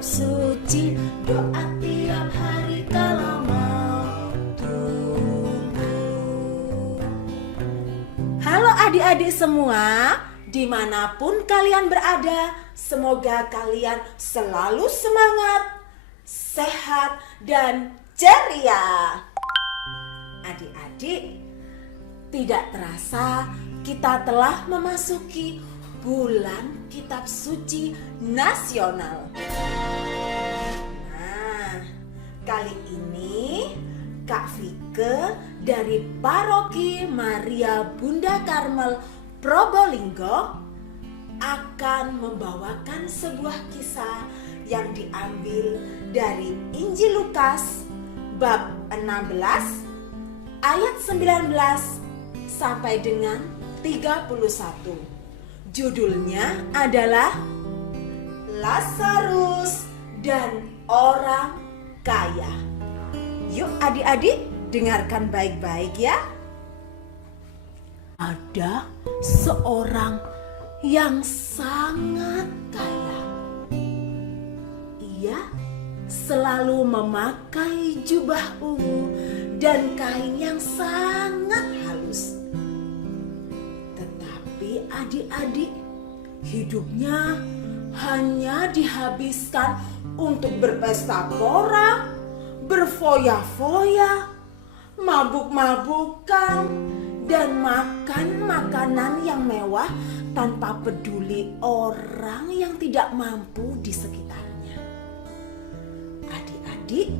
kitab suci, doa tiap hari kalau mau tumbuh. Halo adik-adik semua, dimanapun kalian berada, semoga kalian selalu semangat, sehat, dan ceria. Adik-adik, tidak terasa kita telah memasuki bulan kitab suci nasional. Nah, kali ini Kak Vike dari Paroki Maria Bunda Karmel Probolinggo akan membawakan sebuah kisah yang diambil dari Injil Lukas bab 16 ayat 19 sampai dengan 31. Judulnya adalah Lazarus dan orang kaya. Yuk adik-adik, dengarkan baik-baik ya. Ada seorang yang sangat kaya. Ia selalu memakai jubah ungu dan kain yang sangat halus. Tetapi adik-adik, hidupnya hanya dihabiskan untuk berpesta pora, berfoya-foya, mabuk-mabukan, dan makan makanan yang mewah tanpa peduli orang yang tidak mampu di sekitarnya. Adik-adik,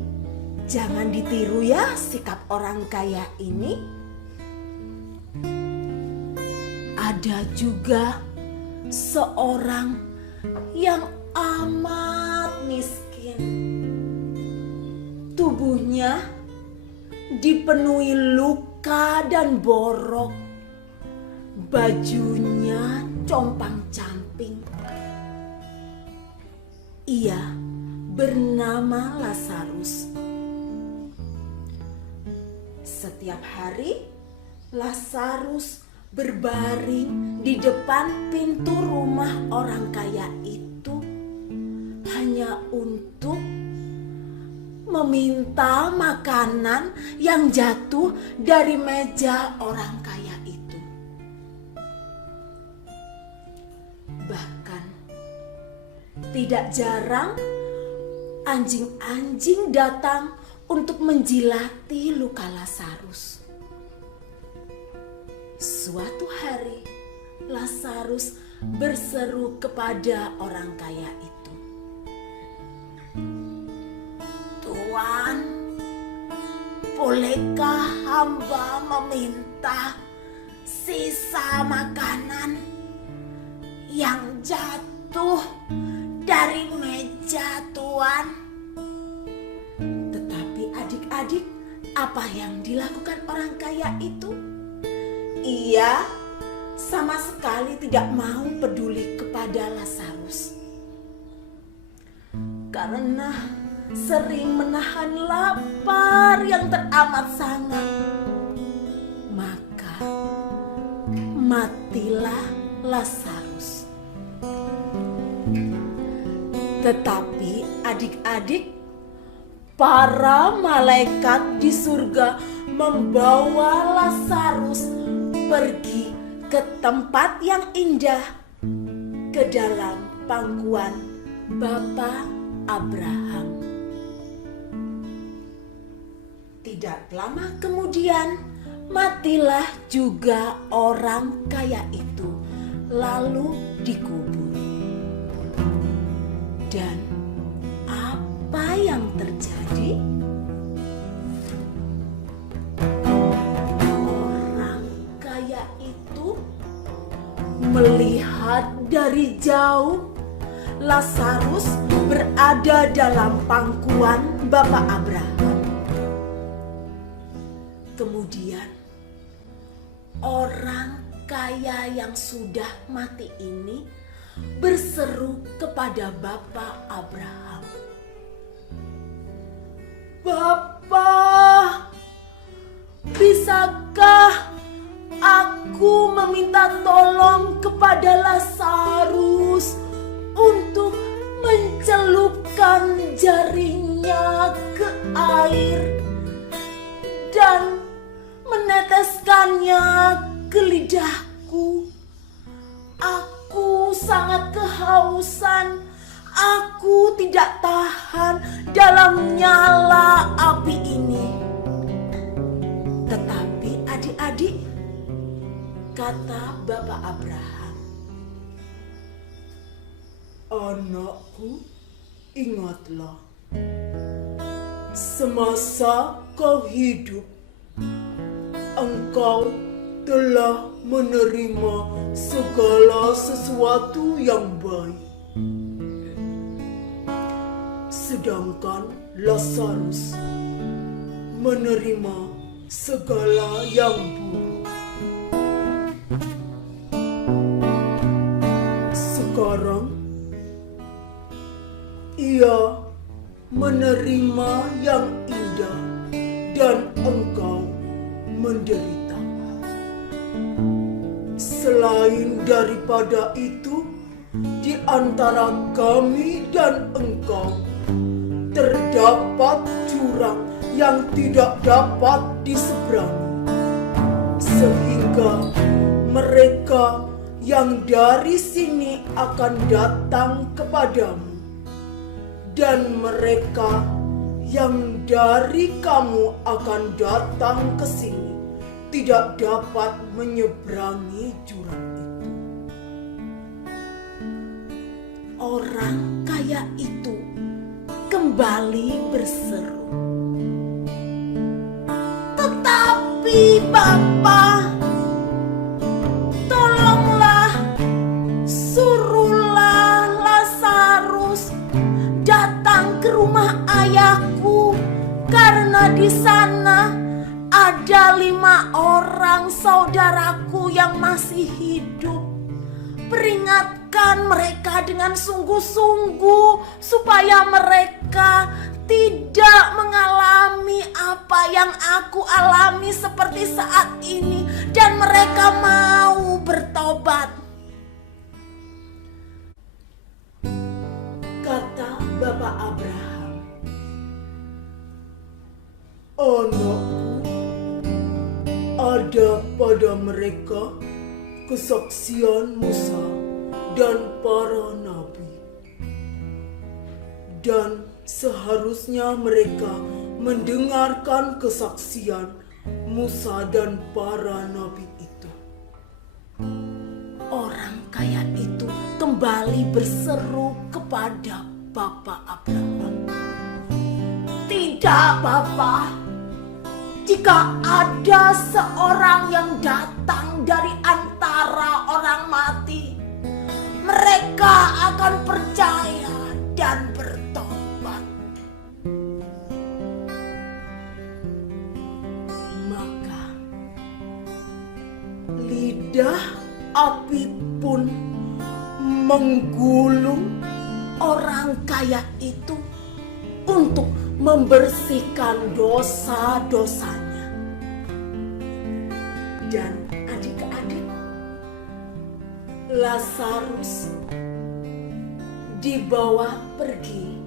jangan ditiru ya sikap orang kaya ini. Ada juga seorang yang amat miskin. Tubuhnya dipenuhi luka dan borok. Bajunya compang-camping. Ia bernama Lazarus. Setiap hari Lazarus berbaring di depan pintu rumah orang kaya itu hanya untuk meminta makanan yang jatuh dari meja orang kaya itu. Bahkan tidak jarang anjing-anjing datang untuk menjilati luka Lazarus. Suatu hari, Lazarus berseru kepada orang kaya itu, "Tuan, bolehkah hamba meminta sisa makanan yang jatuh dari meja Tuan?" Tetapi adik-adik, apa yang dilakukan orang kaya itu? Ia sama sekali tidak mau peduli kepada Lazarus. Karena sering menahan lapar yang teramat sangat, maka matilah Lazarus. Tetapi adik-adik, para malaikat di surga membawa Lazarus pergi ke tempat yang indah, ke dalam pangkuan Bapa Abraham. Tidak lama kemudian, matilah juga orang kaya itu, lalu dikubur. Dan apa yang terjadi? Melihat dari jauh, Lazarus berada dalam pangkuan Bapak Abraham. Kemudian, orang kaya yang sudah mati ini berseru kepada Bapak Abraham, "Bapak, bisakah aku meminta tolong kepada Lazarus untuk mencelupkan jarinya ke air dan meneteskannya ke lidahku. Aku sangat kehausan. Aku tidak tahan dalam nyala api ini. Tetapi adik-adik, kata Bapak Abraham, anakku, ingatlah, semasa kau hidup, engkau telah menerima segala sesuatu yang baik. Sedangkan Lazarus menerima segala yang buruk. Sekarang ia menerima yang indah dan engkau menderita. Selain daripada itu, di antara kami dan engkau terdapat jurang yang tidak dapat diseberangi, sehingga mereka yang dari sini akan datang kepadamu, dan mereka yang dari kamu akan datang ke sini tidak dapat menyeberangi jurang itu. Orang kaya itu kembali berseru, "Tetapi Bapa, tolonglah, suruhlah Lazarus datang ke rumah ayahku, karena di sana ada 5 orang saudaraku yang masih hidup. Peringatkan mereka dengan sungguh-sungguh supaya mereka tidak mengalami apa yang aku alami seperti saat ini, dan mereka mau bertobat." Kata Bapak Abraham, "Anakku, ada pada mereka kesaksian Musa dan para nabi, dan seharusnya mereka mendengarkan kesaksian Musa dan para nabi itu." Orang kaya itu kembali berseru kepada Bapak Abraham, "Tidak, Bapak. Jika ada seorang yang datang dari antara orang mati, mereka akan percaya dan bertobat." Maka lidah api pun menggulung orang kaya itu untuk membersihkan dosa-dosanya. Dan adik-adik, Lazarus dibawa pergi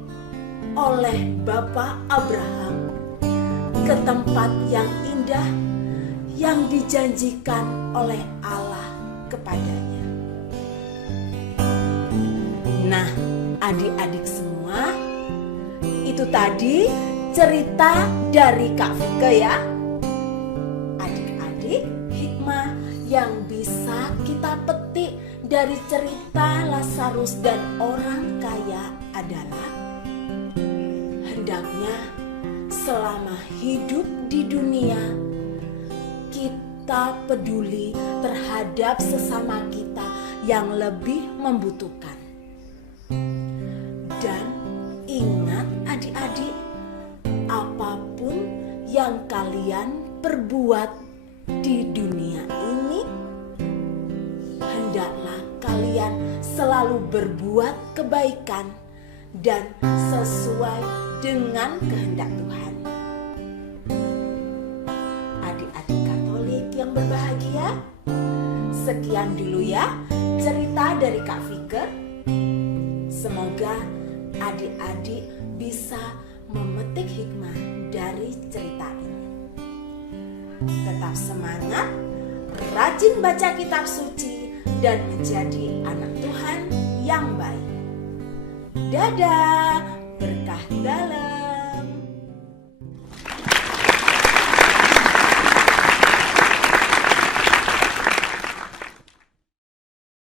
oleh Bapak Abraham ke tempat yang indah yang dijanjikan oleh Allah kepadanya. Nah, adik-adik semua, itu tadi cerita dari Kak Vika ya. Adik-adik, hikmah yang bisa kita petik dari cerita Lazarus dan orang kaya adalah hendaknya selama hidup di dunia kita peduli terhadap sesama kita yang lebih membutuhkan. Dan ingat adik-adik, apapun yang kalian perbuat di dunia ini, hendaklah kalian selalu berbuat kebaikan dan sesuai dengan kehendak Tuhan. Adik-adik Katolik yang berbahagia, sekian dulu ya cerita dari Kak Fikir. Semoga adik-adik bisa memetik hikmah dari cerita ini. Tetap semangat, rajin baca kitab suci, dan menjadi anak Tuhan yang baik. Dadah, berkah dalam